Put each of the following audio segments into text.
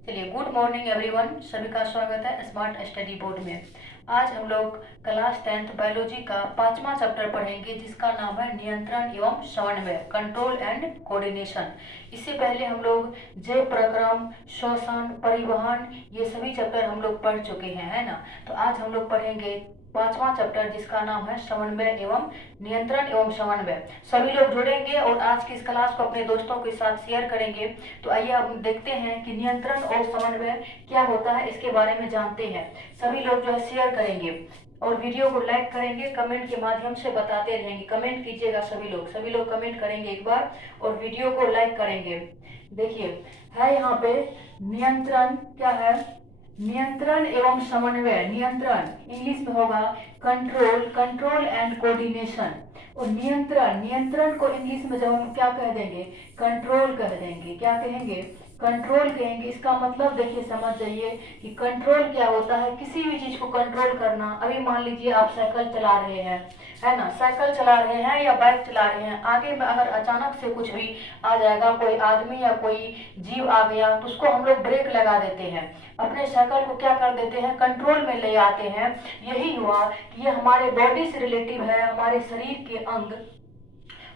चलिए, good morning everyone. सभी का स्वागत है स्मार्ट स्टडी बोर्ड में। आज हम लोग क्लास 10th बायोलॉजी का 5वां चैप्टर पढ़ेंगे, जिसका नाम है नियंत्रण एवं समन्वय, कंट्रोल एंड कोऑर्डिनेशन। इससे पहले हम लोग जैव प्रक्रम, श्वसन, परिवहन, ये सभी चैप्टर हम लोग पढ़ चुके हैं, है ना। तो आज हम लोग पढ़ेंगे 5वां चैप्टर, जिसका नाम है समन्वय एवं नियंत्रण एवं समन्वय। सभी लोग जुड़ेंगे और आज की इस क्लास को अपने दोस्तों के साथ शेयर करेंगे। तो आइए हम देखते हैं कि नियंत्रण और समन्वय क्या होता है, इसके बारे में जानते हैं। सभी लोग जो है शेयर करेंगे और वीडियो को लाइक करेंगे, कमेंट के माध्यम से बताते रहेंगे। कमेंट कीजिएगा सभी लोग कमेंट करेंगे एक बार और वीडियो को लाइक करेंगे। देखिए, है यहाँ पे नियंत्रण क्या है, नियंत्रण एवं समन्वय। नियंत्रण इंग्लिश में होगा कंट्रोल, कंट्रोल एंड कोऑर्डिनेशन। और नियंत्रण को इंग्लिश में जब हम क्या कह देंगे, कंट्रोल कह देंगे। क्या कहेंगे, कंट्रोल कहेंगे। इसका मतलब देखिए, समझ जाइए कि कंट्रोल क्या होता है, किसी भी चीज को कंट्रोल करना। अभी मान लीजिए आप साइकिल चला रहे हैं, है ना, साइकिल चला रहे हैं या बाइक चला रहे हैं, आगे में अगर अचानक से कुछ भी आ जाएगा, कोई आदमी या कोई जीव आ गया, तो उसको हम लोग ब्रेक लगा देते हैं, अपने साइकिल को क्या कर देते हैं, कंट्रोल में ले आते हैं। यही हुआ कि ये हमारे बॉडी से रिलेटिव है, हमारे शरीर के अंग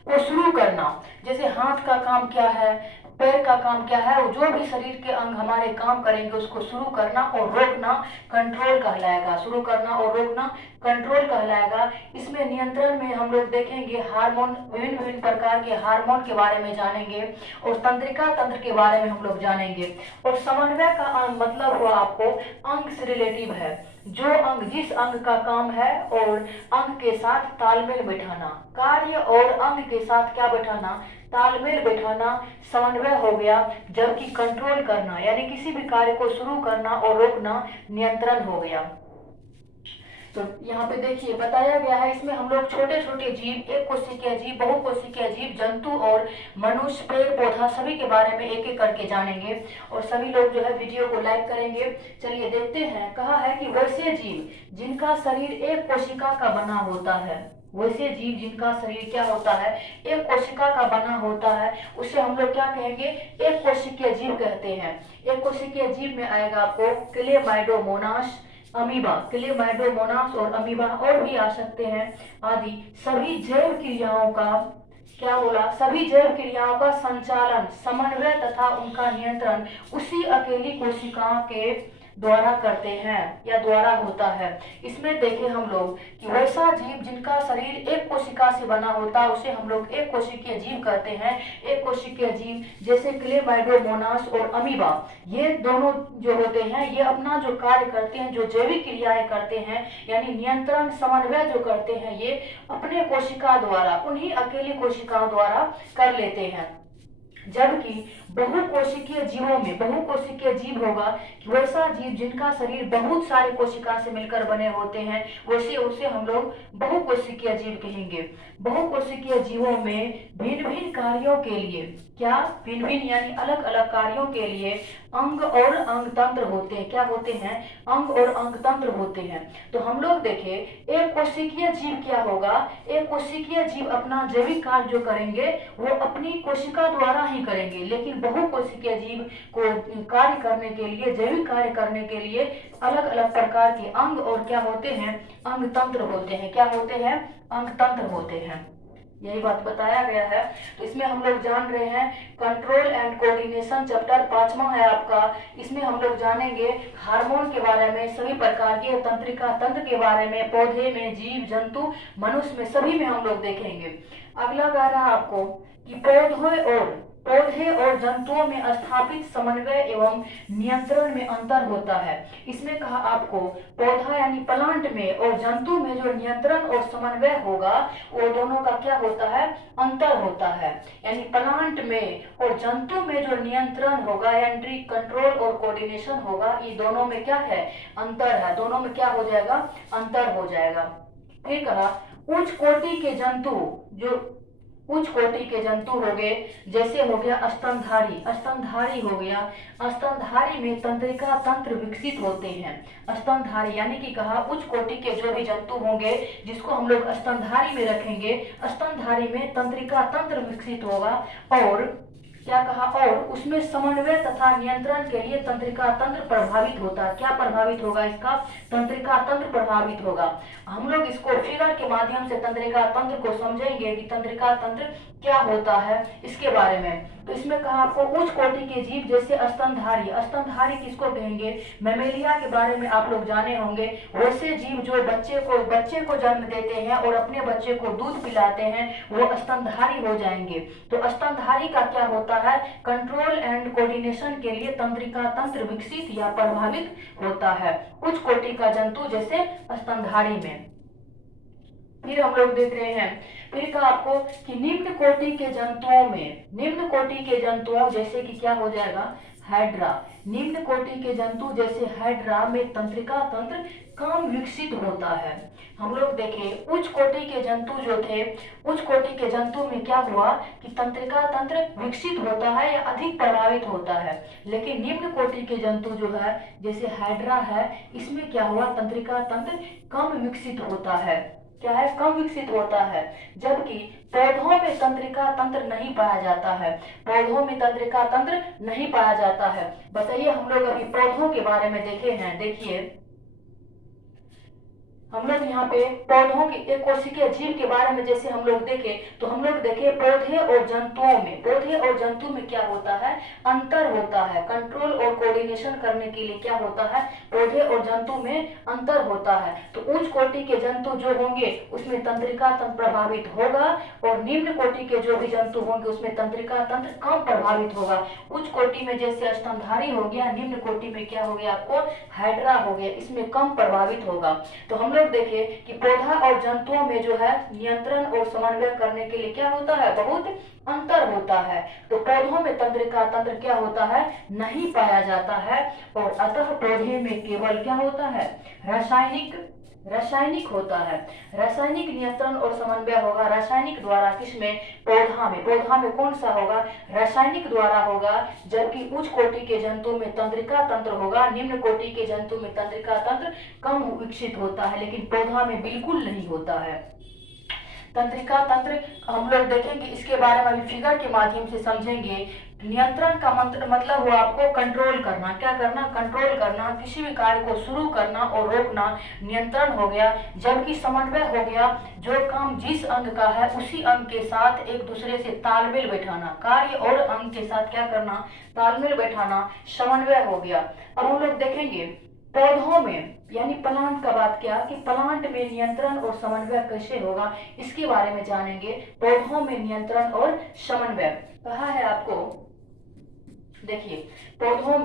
को शुरू करना। जैसे हाथ का काम क्या है, पैर का काम क्या है, जो भी शरीर के अंग हमारे काम करेंगे उसको शुरू करना और रोकना कंट्रोल कहलाएगा। शुरू करना और रोकना कंट्रोल कहलाएगा। इसमें नियंत्रण में हम लोग देखेंगे हार्मोन, विभिन्न विभिन्न प्रकार के हार्मोन के बारे में जानेंगे और तंत्रिका तंत्र के बारे में हम लोग जानेंगे। और समन्वय का मतलब हुआ आपको अंग से रिलेटिव है, जो अंग, जिस अंग का काम है और अंग के साथ तालमेल बैठाना, कार्य और अंग के साथ क्या बैठाना, तालमेल बैठाना समन्वय हो गया। जबकि कंट्रोल करना यानी किसी भी कार्य को शुरू करना और रोकना नियंत्रण हो गया। तो यहाँ पे देखिए बताया गया है, इसमें हम लोग छोटे छोटे जीव, एक कोशिकीय जीव, बहुकोशिकीय जीव, जंतु और मनुष्य, पेड़ पौधा, सभी के बारे में एक एक करके जानेंगे और सभी लोग जो है वीडियो को लाइक करेंगे। चलिए देखते हैं। कहा है कि वैसे जीव जिनका शरीर एक कोशिका का बना होता है, वैसे जीव जिनका शरीर क्या होता है, एक कोशिका का बना होता है, उसे हम लोग क्या कहेंगे, एक कोशिकीय जीव कहते हैं। एक कोशिकीय जीव में आएगा आपको क्लेमाइडोमोनास, अमीबा, क्लेमाइडोमोनास और अमीबा, और भी आ सकते हैं आदि। सभी जैव क्रियाओं का क्या बोला, सभी जैव क्रियाओं का संचालन, समन्वय तथा उनका नियंत्रण उसी अकेली कोशिकाओं के द्वारा करते हैं या द्वारा होता है। इसमें देखें हम लोग कि वैसा जीव जिनका शरीर एक कोशिका से बना होता है उसे हम लोग एक कोशिकीय जीव कहते हैं। एक कोशिकीय जीव जैसे क्लेमाइडोमोनास और अमीबा, ये दोनों जो होते हैं, ये अपना जो कार्य करते हैं, जो जैविक क्रियाएं करते हैं, यानी नियंत्रण समन्वय जो करते हैं, ये अपने कोशिका द्वारा, उन्हीं अकेली कोशिकाओं द्वारा कर लेते हैं। जबकि बहुकोशिकीय जीवों में, बहुकोशिकीय जीव होगा कि वैसा जीव जिनका शरीर बहुत सारे कोशिका से मिलकर बने होते हैं, वैसे उसे हम लोग बहुकोशिकीय जीव कहेंगे। बहुकोशिकीय जीवों में भिन्न भिन्न कार्यों के लिए, क्या, भिन्न भिन्न यानी अलग अलग कार्यों के लिए अंग और अंग तंत्र होते हैं। क्या होते हैं, अंग और अंग तंत्र होते हैं। तो हम लोग देखें, एक कोशिकीय जीव क्या होगा, एक कोशिकीय जीव अपना जैविक कार्य जो करेंगे वो अपनी कोशिका द्वारा ही करेंगे, लेकिन बहुकोशिकीय जीव को कार्य करने के लिए, जैविक कार्य करने के लिए अलग अलग प्रकार के अंग और क्या होते हैं, अंग तंत्र होते हैं। क्या होते हैं, अंग तंत्र होते हैं। यही बात बताया गया है। तो इसमें हम लोग जान रहे हैं कंट्रोल एंड कोऑर्डिनेशन, चैप्टर 5वां है आपका। इसमें हम लोग जानेंगे हार्मोन के बारे में, सभी प्रकार के तंत्रिका तंत्र के बारे में, पौधे में, जीव जंतु, मनुष्य में, सभी में हम लोग देखेंगे। अगला कह रहा है आपको कि पौधे और जंतुओं में स्थापित समन्वय एवं नियंत्रण में अंतर होता है। इसमें कहा आपको पौधा यानी प्लांट में और जंतु में जो नियंत्रण और समन्वय होगा, वो दोनों का क्या होता है, अंतर होता है। यानी प्लांट में और जंतु में जो नियंत्रण होगा यानी कंट्रोल और कोऑर्डिनेशन होगा, ये दोनों में क्या है, अंतर है। दोनों में क्या हो जाएगा, अंतर हो जाएगा। फिर कहा उच्च कोटि के जंतु, जो उच्च कोटि के जंतु हो गए, जैसे हो गया स्तनधारी, स्तनधारी हो गया। स्तनधारी में तंत्रिका तंत्र विकसित होते हैं। स्तनधारी यानी कि कहा उच्च कोटि के जो भी जंतु होंगे जिसको हम लोग स्तनधारी में रखेंगे, स्तनधारी में तंत्रिका तंत्र विकसित होगा। और क्या कहा, और उसमें समन्वय तथा नियंत्रण के लिए तंत्रिका तंत्र प्रभावित होता है। क्या प्रभावित होगा, इसका तंत्रिका तंत्र प्रभावित होगा। हम लोग इसको फिगर के माध्यम से तंत्रिका तंत्र को समझेंगे कि तंत्रिका तंत्र क्या होता है इसके बारे में। तो इसमें कहा आपको उच्च कोटि के जीव जैसे स्तनधारी, स्तनधारी किसको कहेंगे, मेमेलिया के बारे में आप लोग जाने होंगे। वैसे जीव जो बच्चे को जन्म देते हैं और अपने बच्चे को दूध पिलाते हैं वो स्तनधारी हो जाएंगे। तो स्तनधारी का क्या होता है, कंट्रोल एंड कोऑर्डिनेशन के लिए तंत्रिका तंत्र विकसित या प्रभावित होता है उच्च कोटि का जंतु जैसे स्तनधारी में। फिर हम लोग देख रहे हैं, फिर कहा आपको कि निम्न कोटि के जंतुओं में, निम्न कोटि के जंतुओं जैसे कि क्या हो जाएगा, हाइड्रा, निम्न कोटि के जंतु जैसे हाइड्रा में तंत्रिका तंत्र कम विकसित होता है। हम लोग देखें उच्च कोटि के जंतु जो थे, उच्च कोटि के जंतु में क्या हुआ कि तंत्रिका तंत्र विकसित होता है या अधिक प्रभावित होता है। लेकिन निम्न कोटि के जंतु जो है जैसे हाइड्रा है, इसमें क्या हुआ, तंत्रिका तंत्र कम विकसित होता है। क्या है, कम विकसित होता है। जबकि पौधों में तंत्रिका तंत्र नहीं पाया जाता है, पौधों में तंत्रिका तंत्र नहीं पाया जाता है। बताइए, हम लोग अभी पौधों के बारे में देखे हैं। देखिए हम लोग यहाँ पे पौधों के एक कोशिकीय जीव के बारे में जैसे हम लोग देखे, तो हम लोग देखे पौधे और जंतुओं में, पौधे और जंतु में क्या होता है, अंतर होता है। कंट्रोल और कोऑर्डिनेशन करने के लिए क्या होता है, पौधे और जंतु में अंतर होता है। तो उच्च कोटि के जंतु जो होंगे उसमें तंत्रिका तंत्र प्रभावित होगा और निम्न कोटि के जो भी जंतु होंगे उसमें तंत्रिका तंत्र कम प्रभावित होगा। उच्च कोटि में जैसे स्तनधारी हो गया, निम्न कोटि में क्या हो गया आपको, हाइड्रा हो गया, इसमें कम प्रभावित होगा। तो हम लोग देखे कि पौधा और जंतुओं में जो है नियंत्रण और समन्वय करने के लिए क्या होता है, बहुत अंतर होता है। तो पौधों में तंत्रिका तंत्र क्या होता है, नहीं पाया जाता है और अतः पौधे में केवल क्या होता है, रासायनिक होता है। रासायनिक नियंत्रण और समन्वय होगा रासायनिक द्वारा, किसमें, पौधा में कौन सा होगा, रासायनिक द्वारा होगा। जबकि उच्च कोटि के जंतु में तंत्रिका तंत्र होगा, निम्न कोटि के जंतु में तंत्रिका तंत्र कम विकसित होता है, लेकिन पौधा में बिल्कुल नहीं होता है। तंत्रिका तंत्र हम लोग देखेंगे, इसके बारे में अभी फिगर के माध्यम से समझेंगे। नियंत्रण का मतलब हुआ आपको कंट्रोल करना, क्या करना, कंट्रोल करना, किसी भी कार्य को शुरू करना और रोकना नियंत्रण हो गया। जबकि समन्वय हो गया, जो काम जिस अंग का है उसी अंग के साथ एक दूसरे से तालमेल बैठाना, कार्य और अंग के साथ क्या करना, तालमेल बैठाना, समन्वय हो गया। अब हम लोग देखेंगे पौधों में यानी प्लांट का बात किया कि प्लांट में नियंत्रण और समन्वय कैसे होगा, इसके बारे में जानेंगे। पौधों में नियंत्रण और समन्वय कहा है आपको, देखिए पौधों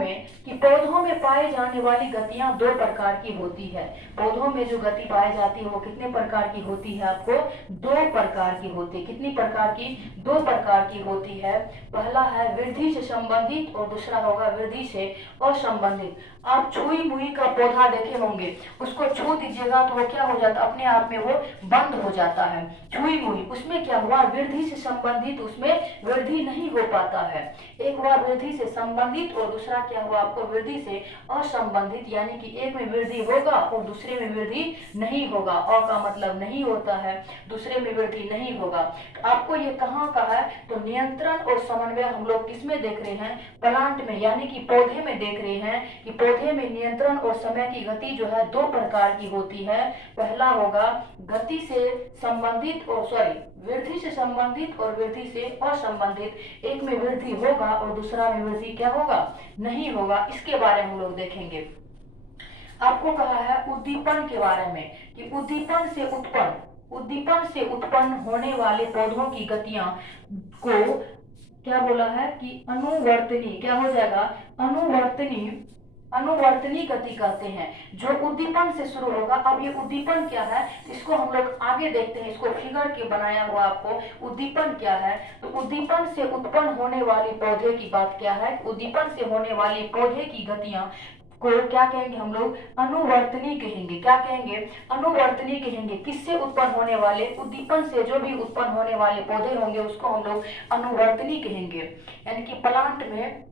में पाई जाने वाली गतियां दो प्रकार की होती है। पौधों में जो गति पाई जाती है वो कितने प्रकार की होती है, आपको दो प्रकार की होती है। कितनी प्रकार की, दो प्रकार की होती है। पहला है वृद्धि से संबंधित और दूसरा होगा वृद्धि से असंबंधित। आप छुई मुई का पौधा देखे होंगे, उसको छू दीजिएगा तो वो क्या हो जाता है, अपने आप में वो बंद हो जाता है। छुई मुई, उसमें क्या हुआ, वृद्धि से संबंधित, उसमें वृद्धि नहीं हो पाता है। एक हुआ वृद्धि से संबंधित और दूसरा क्या हुआ आपको, वृद्धि से असंबंधित, यानी कि एक में वृद्धि होगा और दूसरे में वृद्धि नहीं होगा। अ का मतलब नहीं होता है, दूसरे में वृद्धि नहीं होगा। आपको ये कहाँ का है, तो नियंत्रण और समन्वय हम लोग किसमें देख रहे हैं, प्लांट में, यानी कि पौधे में देख रहे हैं कि पौधे में नियंत्रण और समय की गति जो है दो प्रकार की होती है। पहला होगा गति से संबंधित और वृद्धि से संबंधित और वृद्धि से असंबंधित। एक में वृद्धि होगा और दूसरा में वृद्धि क्या होगा, नहीं होगा। इसके बारे में हम लोग देखेंगे। आपको कहा है उद्दीपन के बारे में कि उद्दीपन से उत्पन्न होने वाले पौधों की गतियां को क्या बोला है कि अनुवर्तनी, क्या हो जाएगा, अनुवर्तनी गति कहते हैं, जो उद्दीपन से शुरू होगा। अब ये उद्दीपन क्या है, इसको हम लोग आगे देखते हैं। इसको फिगर के बनाया हुआ आपको उद्दीपन क्या है, तो उद्दीपन से उत्पन्न होने वाली पौधे की बात क्या है, उद्दीपन से होने वाली पौधे की गतियां को क्या कहेंगे हम लोग, अनुवर्तनी कहेंगे। क्या कहेंगे, अनुवर्तनी कहेंगे। किससे उत्पन्न होने वाले, उद्दीपन से जो भी उत्पन्न होने वाले पौधे होंगे उसको हम लोग अनुवर्तनी कहेंगे। यानी कि प्लांट में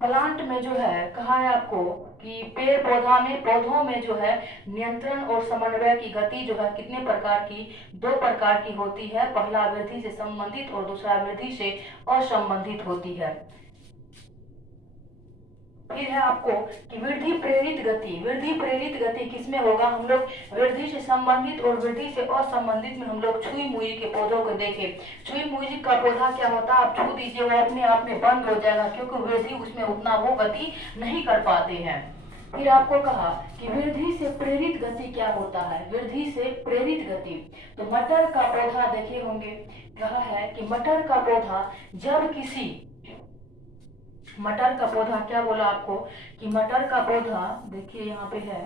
प्लांट में जो है कहा है आपको कि पेड़ पौधा में पौधों में जो है नियंत्रण और समन्वय की गति जो है कितने प्रकार की, दो प्रकार की होती है। पहला वृद्धि से संबंधित और दूसरा वृद्धि से असंबंधित होती है। फिर है आपको कि वृद्धि प्रेरित गति। वृद्धि प्रेरित गति किसमें होगा? हम लोग वृद्धि से संबंधित और वृद्धि से असंबंधित में हम लोग छुई मुई के पौधों को देखें। छुई मुई का पौधा क्या होता है? आप छू दीजिए वो अपने आप में बंद हो जाएगा, क्योंकि वृद्धि उसमें उतना वो गति नहीं कर पाते हैं। फिर आपको कहा कि वृद्धि से प्रेरित गति क्या होता है? वृद्धि से प्रेरित गति, तो मटर का पौधा देखे होंगे, कहा है कि मटर का पौधा जब किसी, मटर का पौधा क्या बोला आपको कि मटर का पौधा, देखिए यहाँ पे है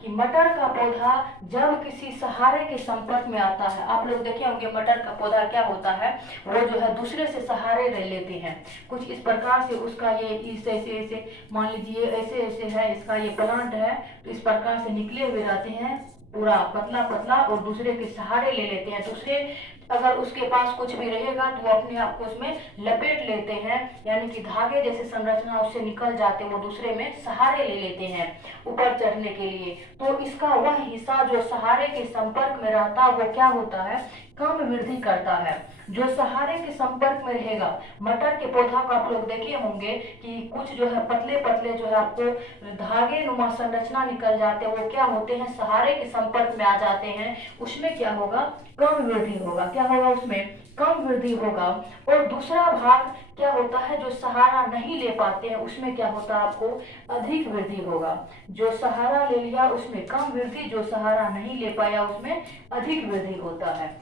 कि मटर का पौधा जब किसी सहारे के संपर्क में आता है, आप लोग देखे होंगे मटर का पौधा क्या होता है, वो जो है दूसरे से सहारे ले लेते हैं। कुछ इस प्रकार से उसका ये इस ऐसे ऐसे मान लीजिए ऐसे ऐसे है, इसका ये प्लांट है, तो इस प्रकार से निकले हुए रहते हैं पूरा पतला पतला, और दूसरे के सहारे ले लेते हैं। दूसरे अगर उसके पास कुछ भी रहेगा तो वो अपने आप को उसमें लपेट लेते हैं, यानी कि धागे जैसे संरचना उससे निकल जाते हैं, वो दूसरे में सहारे ले लेते हैं ऊपर चढ़ने के लिए। तो इसका वह हिस्सा जो सहारे के संपर्क में रहता है वो क्या होता है? कम वृद्धि करता है। जो सहारे के संपर्क में रहेगा, मटर के पौधा को आप लोग देखे होंगे कि कुछ जो है पतले पतले जो है आपको धागे नुमा संरचना निकल जाते हैं, वो क्या होते हैं? सहारे के संपर्क में आ जाते हैं। उसमें क्या होगा? कम वृद्धि होगा। क्या होगा? उसमें कम वृद्धि होगा। और दूसरा भाग क्या होता है? जो सहारा नहीं ले पाते हैं उसमें क्या होता है? आपको अधिक वृद्धि होगा। जो सहारा ले लिया उसमें कम वृद्धि, जो सहारा नहीं ले पाया उसमें अधिक वृद्धि होता है।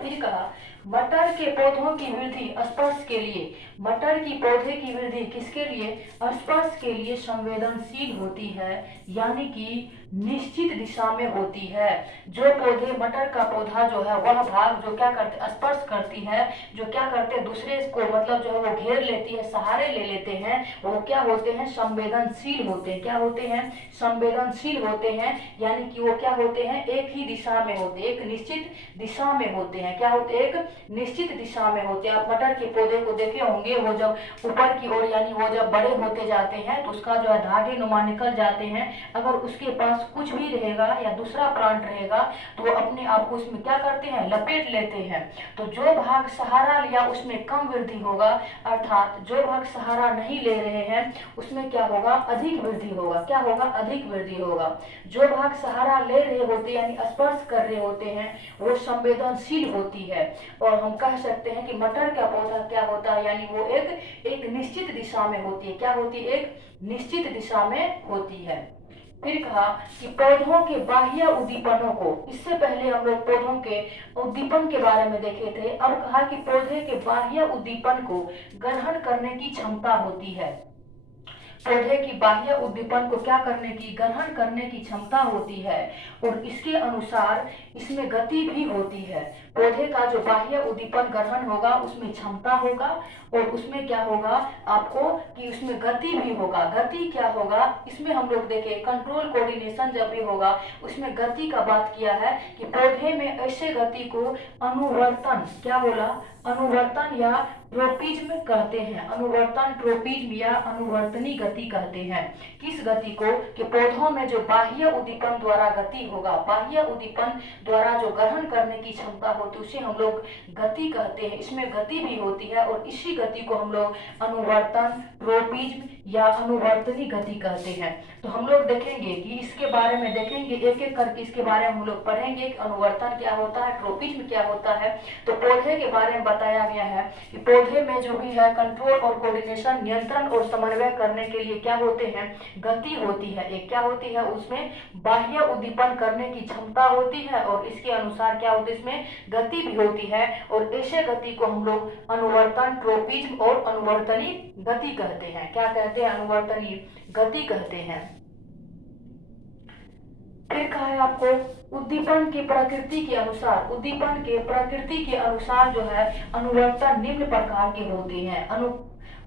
फिर कहा मटर के पौधों की वृद्धि स्पर्श के लिए, मटर की पौधे की वृद्धि किसके लिए? स्पर्श के लिए संवेदनशील होती है, यानी कि निश्चित दिशा में होती है। जो पौधे मटर का पौधा जो है वह भाग जो क्या करते, स्पर्श करती है, जो क्या करते हैं दूसरे को मतलब जो है वो घेर लेती है, सहारे ले लेते हैं, वो क्या होते हैं? संवेदनशील होते हैं। क्या होते हैं? संवेदनशील होते हैं, यानी कि वो क्या होते हैं? एक ही दिशा में होते हैं, एक निश्चित दिशा में होते हैं। क्या होते हैं? एक निश्चित दिशा में होते हैं। आप मटर के पौधे को देखे होंगे, वो जब ऊपर की ओर यानी वो जब बड़े होते जाते हैं तो उसका जो है धागे नुमा निकल जाते हैं। अगर उसके पास कुछ भी रहेगा या दूसरा प्लांट रहेगा तो वो अपने आप को उसमें क्या करते हैं? लपेट लेते हैं। तो जो भाग सहारा लिया उसमें कम वृद्धि होगा, अर्थात जो भाग सहारा नहीं ले रहे हैं उसमें क्या होगा? अधिक वृद्धि होगा। क्या होगा? अधिक वृद्धि होगा। जो भाग सहारा ले रहे होते यानी स्पर्श कर रहे होते हैं वो संवेदनशील होती है। और हम कह सकते हैं कि मटर का पौधा क्या होता है? यानी वो एक निश्चित दिशा में होती है। क्या होती है? एक निश्चित दिशा में होती है। फिर कहा कि पौधों के बाह्य उद्दीपनों को, इससे पहले हम लोग पौधों के उद्दीपन के बारे में देखे थे, अब कहा कि पौधे के बाह्य उद्दीपन को ग्रहण करने की क्षमता होती है। पौधे की बाह्य उद्दीपन को क्या करने की? ग्रहण करने की क्षमता होती है, और इसके अनुसार इसमें गति भी होती है। पौधे का जो बाह्य उद्दीपन ग्रहण होगा उसमें क्षमता होगा, और उसमें क्या होगा आपको कि उसमें गति भी होगा। गति क्या होगा? इसमें हम लोग देखें कंट्रोल कोऑर्डिनेशन जब भी होगा उसमें गति का बात किया है कि पौधे में ऐसे गति को अनुवर्तन, क्या बोला? अनुवर्तन या ट्रोपिज्म कहते हैं। अनुवर्तन, ट्रोपिज्म या अनुवर्तनी गति कहते हैं। किस गति को? कि पौधों में जो बाह्य उद्दीपन द्वारा गति होगा, बाह्य उद्दीपन द्वारा जो ग्रहण करने की क्षमता होती है उसे हम लोग गति कहते हैं। इसमें गति भी होती है और इसी गति को हम लोग अनुवर्तन, ट्रोपिज्म या अनुवर्तनी गति कहते हैं। तो हम लोग देखेंगे कि इसके बारे में देखेंगे, एक एक करके इसके बारे में हम लोग पढ़ेंगे कि अनुवर्तन क्या होता है, ट्रोपिज्म क्या होता है। तो पौधे के बारे में बताया गया है कि पौधे में जो भी है कंट्रोल और कोऑर्डिनेशन, नियंत्रण और समन्वय करने के लिए क्या होते हैं? गति होती है। एक क्या होती है? उसमें बाह्य उद्दीपन करने की क्षमता होती है, और इसके अनुसार क्या होती है? इसमें गति भी होती है, और ऐसे गति को हम लोग अनुवर्तन, ट्रोपिज्म और अनुवर्तनी गति कहते हैं। क्या कहते हैं? अनुवर्तनी गति कहते हैं। फिर कहा है आपको उद्दीपन की प्रकृति के अनुसार, उद्दीपन के प्रकृति के अनुसार जो है अनुवर्तन निम्न प्रकार के होते हैं।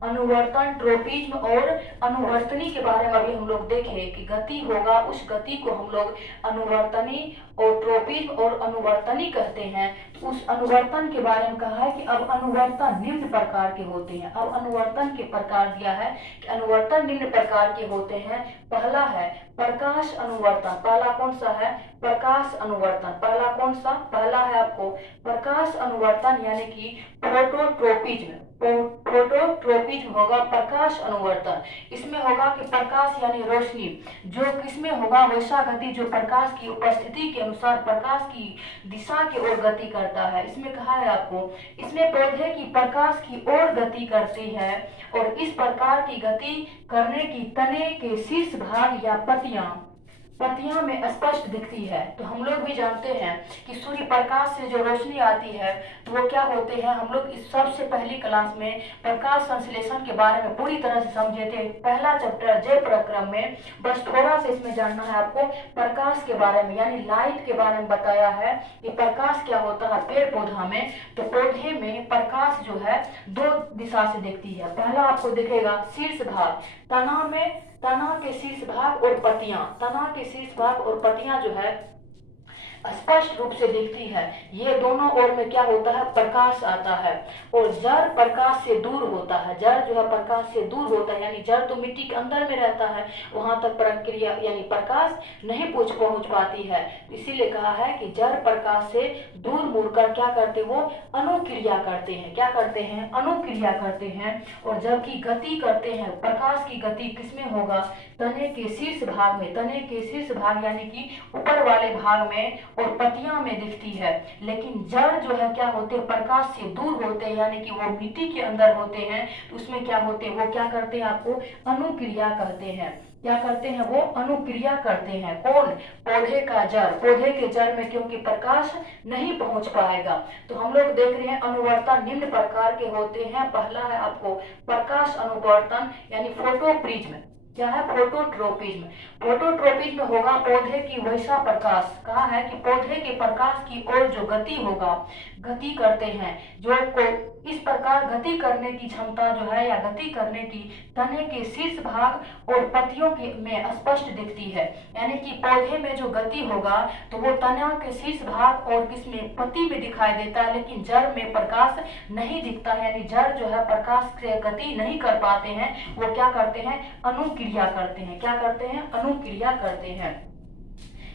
अनुवर्तन, ट्रोपिज्म और अनुवर्तनी के बारे में अभी हम लोग देखे कि गति होगा, उस गति को हम लोग अनुवर्तनी और ट्रोपिज्म और अनुवर्तनी कहते हैं। तो उस अनुवर्तन के बारे में कहा है कि अब अनुवर्तन निम्न प्रकार के होते हैं। अब अनुवर्तन के प्रकार दिया है कि अनुवर्तन निम्न प्रकार के होते हैं। पहला है प्रकाश अनुवर्तन। पहला कौन सा है? प्रकाश अनुवर्तन। पहला कौन सा? पहला है आपको प्रकाश अनुवर्तन यानी कि फोटोट्रोपिज्म। फोटोट्रोपिज्म होगा प्रकाश अनुवर्तन। इसमें होगा कि प्रकाश यानी रोशनी जो किसमें होगा, वैसा गति जो प्रकाश की उपस्थिति के अनुसार प्रकाश की दिशा की ओर गति करता है। इसमें कहा है आपको, इसमें पौधे की प्रकाश की ओर गति करती है और इस प्रकार की गति करने की तने के शीर्ष भाग या पत्तियां में स्पष्ट दिखती है। तो हम लोग भी जानते हैं कि सूर्य प्रकाश से जो रोशनी आती है तो वो क्या होते हैं, हम लोग इस सबसे पहली क्लास में प्रकाश संश्लेषण के बारे में पूरी तरह से समझे थे, पहला चैप्टर जय प्रक्रम में। बस थोड़ा सा इसमें जानना है आपको प्रकाश के बारे में, यानी लाइट के बारे में बताया है कि प्रकाश क्या होता है पेड़ पौधा में। तो पौधे में प्रकाश जो है दो दिशा से दिखती है। पहला आपको दिखेगा शीर्ष भाग, तना के शीर्ष भाग और पत्तियां, तना के शीर्ष भाग और पत्तियां जो है स्पष्ट रूप से दिखती है। ये दोनों ओर में क्या होता है, प्रकाश आता है। और जड़ प्रकाश से दूर होता है, जड़ जो है प्रकाश से दूर होता है, यानी जड़ तो मिट्टी के अंदर में रहता है, वहां तक प्रक्रिया यानी प्रकाश नहीं पहुंच पाती है। इसीलिए कहा है कि जड़ प्रकाश से दूर मुड़कर क्या करते, वो अनुक्रिया करते हैं। क्या करते हैं? अनुक्रिया करते हैं। और जबकि गति करते हैं, प्रकाश की गति किसमें होगा, तने के शीर्ष भाग में, तने के शीर्ष भाग यानी कि ऊपर वाले भाग में और पत्तियां में दिखती है। लेकिन जड़ जो है क्या होते हैं, प्रकाश से दूर होते हैं, यानी कि वो मिट्टी के अंदर होते हैं। तो उसमें क्या होते हैं, वो क्या करते हैं, आपको अनुक्रिया कहते हैं। क्या करते हैं, वो अनुक्रिया करते हैं। कौन? पौधे का जड़। पौधे के जड़ में क्योंकि प्रकाश नहीं पहुंच पाएगा। तो हम लोग देख रहे हैं अनुवर्तन निम्न प्रकार के होते हैं। पहला है आपको प्रकाश अनुवर्तन यानी फोटोप्रिज्म। क्या है? फोटोट्रोपिज्म। फोटोट्रोपिज्म होगा पौधे की वैसा प्रकाश, कहा है कि पौधे के प्रकाश की ओर जो गति होगा, गति करते हैं, जो को इस प्रकार गति करने की क्षमता जो है या गति करने की तने के शीर्ष भाग और पत्तियों के में स्पष्ट दिखती है। यानी कि पौधे में जो गति होगा तो वो तना के शीर्ष भाग और किसमें, पत्ती में दिखाई देता है, लेकिन जड़ में प्रकाश नहीं दिखता है। यानी जड़ जो है प्रकाश से गति नहीं कर पाते हैं, वो क्या करते हैं, अनुक्रिया करते हैं। क्या करते हैं? अनुक्रिया करते हैं।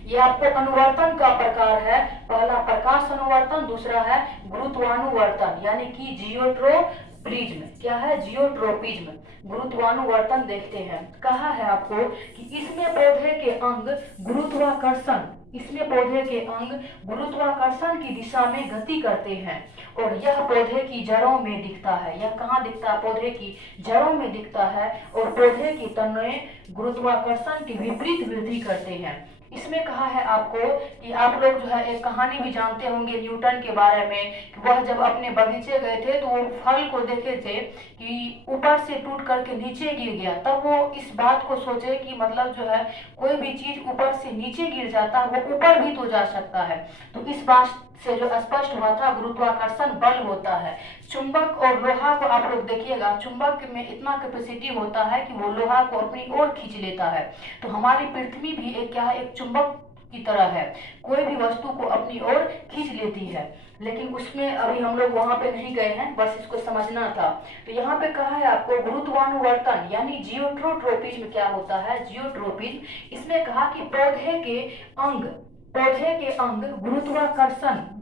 ये आपको अनुवर्तन का प्रकार है। पहला प्रकाश अनुवर्तन, दूसरा है गुरुत्वानुवर्तन यानी कि जियोट्रोपिज्म। क्या है? जियोट्रोपिज्म। गुरुत्वानुवर्तन देखते हैं। कहा है आपको कि इसमें पौधे के अंग गुरुत्वाकर्षण, इसमें पौधे के अंग गुरुत्वाकर्षण की दिशा में गति करते हैं और यह पौधे की जड़ों में दिखता है। यह कहाँ दिखता है? पौधे की जड़ों में दिखता है और पौधे की तने गुरुत्वाकर्षण की विपरीत वृद्धि करते हैं। इसमें कहा है आपको कि आप लोग जो है एक कहानी भी जानते होंगे न्यूटन के बारे में कि वह जब अपने बगीचे गए थे तो वो फल को देखे थे कि ऊपर से टूट करके नीचे गिर गया। तब वो इस बात को सोचे कि मतलब जो है कोई भी चीज ऊपर से नीचे गिर जाता है वो ऊपर भी तो जा सकता है। तो इस बात से जो स्पष्ट हुआ था गुरुत्वाकर्षण बल होता है। चुंबक और लोहा को आप लोग देखिएगा, चुंबक में इतना कैपेसिटी होता है कि वो लोहा को अपनी ओर खींच लेता है। तो हमारी पृथ्वी भी एक क्या है, एक चुंबक की तरह है, कोई भी वस्तु को अपनी ओर खींच लेती है। लेकिन उसमें अभी हम लोग वहां पे नहीं गए हैं, बस इसको समझना था। तो यहाँ पे कहा है आपको गुरुत्वानुवर्तन यानी जियोट्रोपिज्म क्या होता है, जियोट्रोपिज्म। इसमें कहा कि पौधे के अंग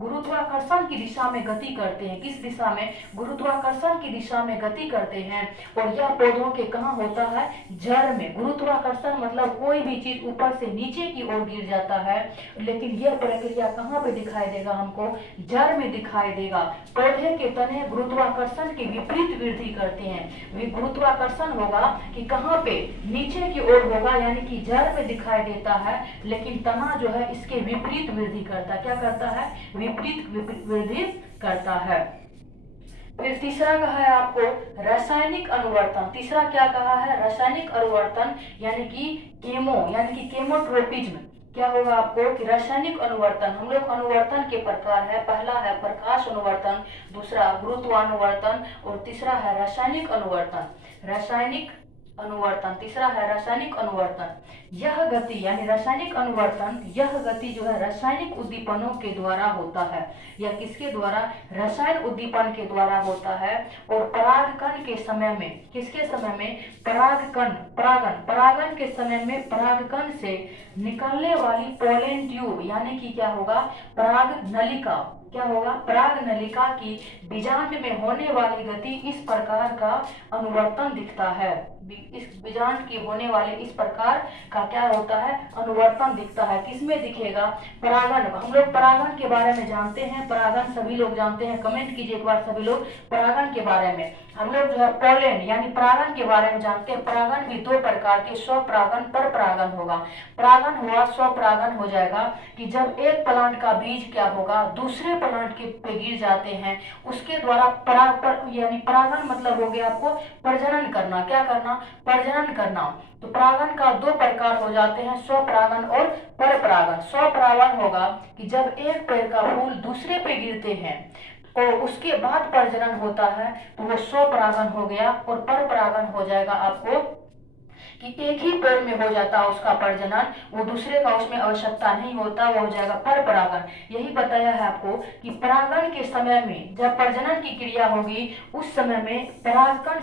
गुरुत्वाकर्षण की दिशा में गति करते हैं। किस दिशा में? गुरुत्वाकर्षण की दिशा में गति करते हैं और यह पौधों के कहाँ होता है, जड़ में। गुरुत्वाकर्षण मतलब कोई भी चीज ऊपर से नीचे की ओर गिर जाता है, लेकिन यह प्रक्रिया कहाँ पे दिखाई देगा हमको, जड़ में दिखाई देगा। पौधे के तने गुरुत्वाकर्षण की विपरीत वृद्धि करते हैं। गुरुत्वाकर्षण होगा कि कहाँ पे, नीचे की ओर होगा, यानी कि जड़ में दिखाई देता है, लेकिन तना जो है इसके विपरीत वृद्धि करता है। क्या करता है? विपरीत वृद्धि करता है। फिर तीसरा कहा है आपको रासायनिक अनुवर्तन। तीसरा क्या कहा है? रासायनिक अनुवर्तन यानी कि केमोट्रोपिज्म। क्या होगा आपको कि रासायनिक अनुवर्तन, हम लोग अनुवर्तन के प्रकार है, पहला है प्रकाश अनुवर्तन, दूसरा गुरुत्वानुवर्तन और तीसरा है रासायनिक अनुवर्तन। रासायनिक अनुवर्तन, तीसरा है रासायनिक अनुवर्तन। यह गति यानी रासायनिक अनुवर्तन, यह गति जो है रासायनिक उद्दीपनों के द्वारा होता है। यह किसके द्वारा? रसायन उद्दीपन के द्वारा होता है। और परागकण के समय में, किसके समय में? परागकण, परागन के समय में परागकण से निकलने वाली पोलन ट्यूब यानी कि क्या होगा? पराग नलिका, क्या होगा? पराग नलिका की बीजांड में होने वाली गति इस प्रकार का अनुवर्तन दिखता है। इस बीजांड की होने वाले इस प्रकार का क्या होता है? अनुवर्तन दिखता है। किसमें दिखेगा? परागन। हम लोग परागन के बारे में जानते हैं, परागन सभी लोग जानते हैं, कमेंट कीजिए एक बार सभी लोग परागन के बारे में। हम लोग जो है पोलन यानी परागन के बारे में जानते हैं। परागन भी दो प्रकार के, स्वपरागन, परपरागन होगा। परागन हुआ, स्वपरागन हो जाएगा कि जब एक प्लांट का बीज क्या होगा? दूसरे प्लांट के पे गिर जाते हैं, उसके द्वारा यानी परागन मतलब हो गया आपको प्रजनन करना। क्या करना? प्रजनन करना। तो परागन का दो प्रकार हो जाते हैं, स्वपरागन और परपरागन। स्वपरागन होगा कि जब एक पेड़ का फूल दूसरे पे गिरते हैं और उसके बाद प्रजनन होता है तो वो स्वपरागन हो गया। और परपरागन हो जाएगा आपको कि एक ही पेड़ में हो जाता है उसका प्रजनन, वो दूसरे का उसमें आवश्यकता नहीं होता, वो हो जाएगा परपरागन। यही बताया है आपको कि परागन के समय में जब प्रजनन की क्रिया होगी उस समय में परागकण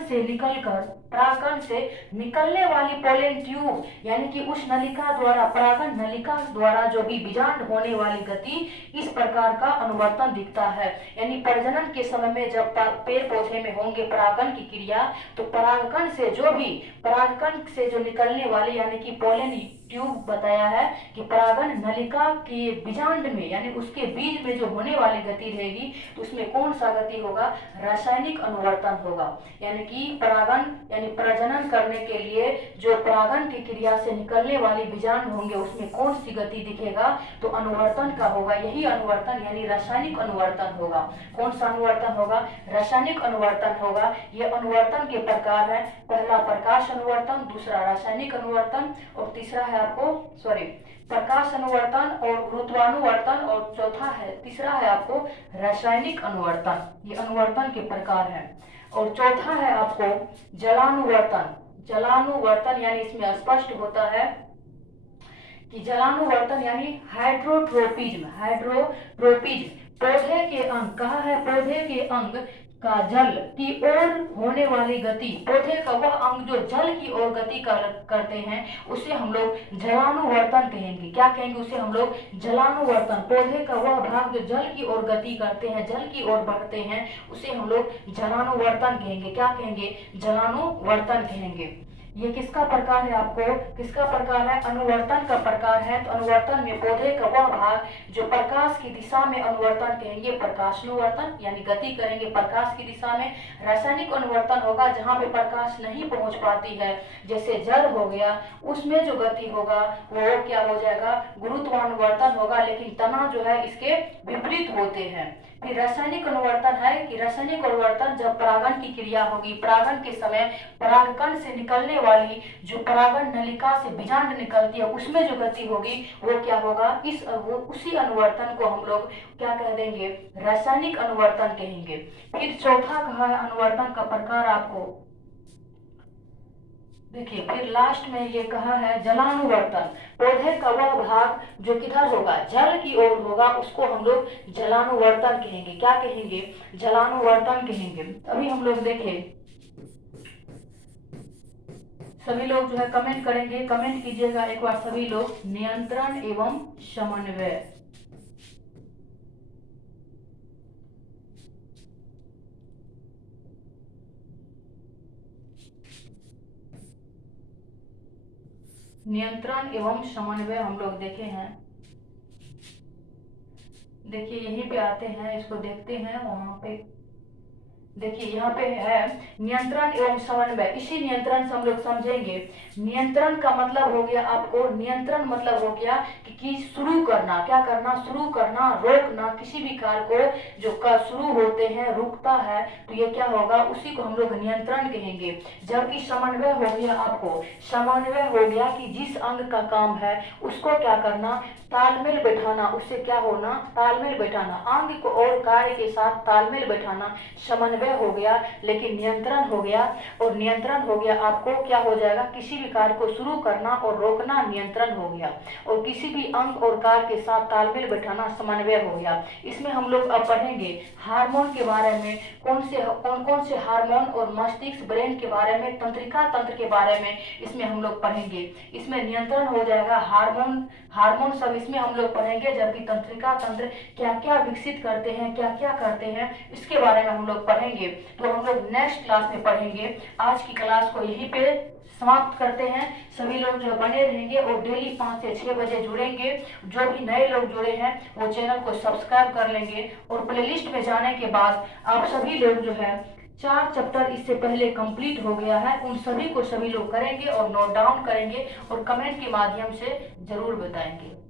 से निकलने वाली पोलन ट्यूब यानी कि उस नलिका द्वारा, परागन नलिका द्वारा जो भी बीजांड होने वाली गति इस प्रकार का अनुवर्तन दिखता है। यानी प्रजनन के समय में जब पेड़ पौधे में होंगे परागन की क्रिया तो परागकण से जो निकलने वाली यानी कि पोलन ट्यूब बताया है कि परागन नलिका के बीजांड में यानी उसके बीज में जो होने वाली गति रहेगी तो उसमें कौन सा गति होगा? रासायनिक अनुवर्तन होगा। यानी कि परागन यानी प्रजनन करने के लिए जो परागन की क्रिया से निकलने वाली बीजांड होंगे उसमें कौन सी गति दिखेगा? तो अनुवर्तन का होगा। यही अनुवर्तन यानी रासायनिक अनुवर्तन होगा। कौन सा अनुवर्तन होगा? रासायनिक अनुवर्तन होगा। ये अनुवर्तन के प्रकार है, पहला प्रकाश अनुवर्तन, दूसरा रासायनिक अनुवर्तन और तीसरा है आपको प्रकाश अनुवर्तन और गुरुत्वानुवर्तन और तीसरा है आपको रासायनिक अनुवर्तन। ये अनुवर्तन के प्रकार है। और चौथा है आपको जलानुवर्तन। जलानुवर्तन यानी इसमें स्पष्ट होता है कि जलानुवर्तन यानी हाइड्रोट्रोपिज्म। पौधे के अंग, कहा है पौधे के अंग का जल की ओर होने वाली गति, पौधे का वह अंग जो जल की ओर गति करते हैं उसे हम लोग जलानुवर्तन कहेंगे। क्या कहेंगे? उसे हम लोग जलानुवर्तन। पौधे का वह भाग जो जल की ओर गति करते हैं, जल की ओर बढ़ते हैं, उसे हम लोग जलानुवर्तन कहेंगे। क्या कहेंगे? जलानुवर्तन कहेंगे। ये किसका प्रकार है? आपको किसका प्रकार है? अनुवर्तन का प्रकार है। तो अनुवर्तन में पौधे का वह भाग जो प्रकाश की दिशा में अनुवर्तन कहेंगे प्रकाशानुवर्तन यानी गति करेंगे प्रकाश की दिशा में। रासायनिक अनुवर्तन होगा जहाँ पे प्रकाश नहीं पहुंच पाती है, जैसे जल हो गया, उसमें जो गति होगा वो क्या हो जाएगा? गुरुत्वानुवर्तन होगा। लेकिन तना जो है इसके विपरीत होते हैं। फिर रासायनिक अनुवर्तन है कि रासायनिक अनुवर्तन जब परागन की क्रिया होगी, परागन के समय परागकण से निकलने वाली जो परागन नलिका से बीजांड निकलती है उसमें जो गति होगी वो क्या होगा? उसी अनुवर्तन को हम लोग क्या कह देंगे? रासायनिक अनुवर्तन कहेंगे। फिर चौथा कहा है अनुवर्तन का प्रकार आपको देखिए, फिर लास्ट में ये कहा है जलानुवर्तन। पौधे का वह भाग जो किधर होगा? जल की ओर होगा, उसको हम लोग जलानुवर्तन कहेंगे। क्या कहेंगे? जलानुवर्तन कहेंगे। अभी हम लोग देखें, सभी लोग जो है कमेंट करेंगे, कमेंट कीजिएगा एक बार सभी लोग। नियंत्रण एवं समन्वय, नियंत्रण एवं समन्वय हम लोग देखे हैं। देखिए यहीं पे आते हैं, इसको देखते हैं। वहां पे देखिए यहाँ पे है नियंत्रण एवं समन्वय। इसी नियंत्रण से हम लोग समझेंगे। नियंत्रण का मतलब हो गया आपको, नियंत्रण मतलब हो गया कि शुरू करना, क्या करना, शुरू करना, रोकना, किसी भी कार्य को जो का शुरू होते हैं रुकता है तो ये क्या होगा, उसी को हम लोग नियंत्रण कहेंगे। जबकि समन्वय हो गया आपको, समन्वय हो गया कि जिस अंग का काम है उसको क्या करना, तालमेल बैठाना, उससे क्या होना, तालमेल बैठाना, अंग को और कार्य के साथ तालमेल बैठाना समन्वय हो गया। लेकिन नियंत्रण हो गया, और नियंत्रण हो गया आपको क्या हो जाएगा, किसी भी कार्य को शुरू करना और रोकना नानियंत्रण हो गया, और किसी भी अंग और कार्य के साथ तालमेल बैठाना समन्वय हो गया। इसमें हम लोग अब पढ़ेंगे हार्मोन के बारे में, कौन कौन से हार्मोन, और मस्तिष्क ब्रेन के बारे में, तंत्रिका तंत्र के बारे में इसमें हम लोग पढ़ेंगे। इसमें नियंत्रण हो जाएगा हार्मोन, हार्मोन सब इसमें हम लोग पढ़ेंगे। जबकि तंत्रिका तंत्र क्या क्या विकसित करते हैं, क्या क्या करते हैं, इसके बारे में हम लोग पढ़ेंगे। तो हम लोग नेक्स्ट क्लास में पढ़ेंगे। आज की क्लास को यहीं पे समाप्त करते हैं। सभी लोग जो बने रहेंगे और डेली 5 से 6 बजे जुड़ेंगे। जो भी नए लोग जुड़े हैं वो चैनल को सब्सक्राइब कर लेंगे, और प्लेलिस्ट में जाने के बाद आप सभी लोग जो है 4 चैप्टर इससे पहले कंप्लीट हो गया है, उन सभी को सभी लोग करेंगे और नोट डाउन करेंगे और कमेंट के माध्यम से जरूर बताएंगे।